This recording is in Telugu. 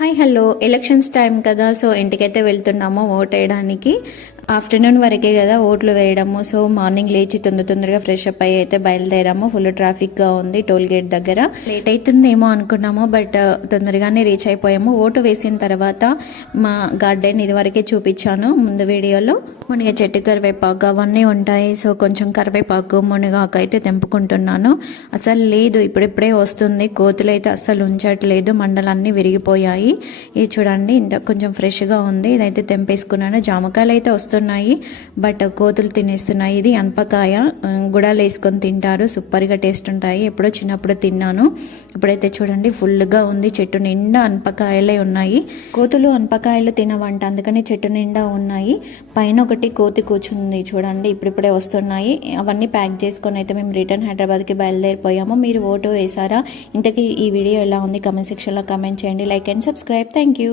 హాయ్ హలో ఎలక్షన్స్ టైం కదా. సో ఇంటికైతే వెళ్తున్నాము ఓట్ వేయడానికి. ఆఫ్టర్నూన్ వరకే కదా ఓట్లు వేయడము. సో మార్నింగ్ లేచి తొందరగా ఫ్రెష్ అప్ అయ్యి అయితే బయలుదేరాము. ఫుల్ ట్రాఫిక్గా ఉంది టోల్ గేట్ దగ్గర. లేట్ అవుతుందేమో అనుకున్నాము, బట్ తొందరగానే రీచ్ అయిపోయాము. ఓటు వేసిన తర్వాత మా గార్డెన్ ఇది వరకే చూపించాను ముందు వీడియోలో. మునగ చెట్టు, కరివేపాకు అవన్నీ ఉంటాయి. సో కొంచెం కరివేపాకు, మునగాకు అయితే తెంపుకుంటున్నాను. అసలు లేదు, ఇప్పుడిప్పుడే వస్తుంది. కోతులు అయితే అస్సలు ఉంచట్లేదు, మండలన్నీ విరిగిపోయాయి. ఇది చూడండి, ఇంత కొంచెం ఫ్రెష్గా ఉంది. ఇదైతే తెంపేసుకున్నాను. జామకాయలు అయితే వస్తున్నాయి, బట్ కోతులు తినేస్తున్నాయి. ఇది అనపకాయ, గుడాలు వేసుకొని తింటారు, సూపర్గా టేస్ట్ ఉంటాయి. ఎప్పుడో చిన్నప్పుడు తిన్నాను. ఇప్పుడైతే చూడండి ఫుల్గా ఉంది, చెట్టు నిండా అనపకాయలే ఉన్నాయి. కోతులు అనపకాయలు తినవంట, అందుకని చెట్టు నిండా ఉన్నాయి. పైన ఒకటి కోతి కూర్చుంది చూడండి, ఇప్పుడిప్పుడే వస్తున్నాయి. అవన్నీ ప్యాక్ చేసుకొని అయితే మేము రిటర్న్ హైదరాబాద్కి బయలుదేరిపోయాము. మీరు ఓటు వేసారా? ఇంతకీ ఈ వీడియో ఎలా ఉంది? కామెంట్ సెక్షన్లో కామెంట్ చేయండి. Like and subscribe. Thank you.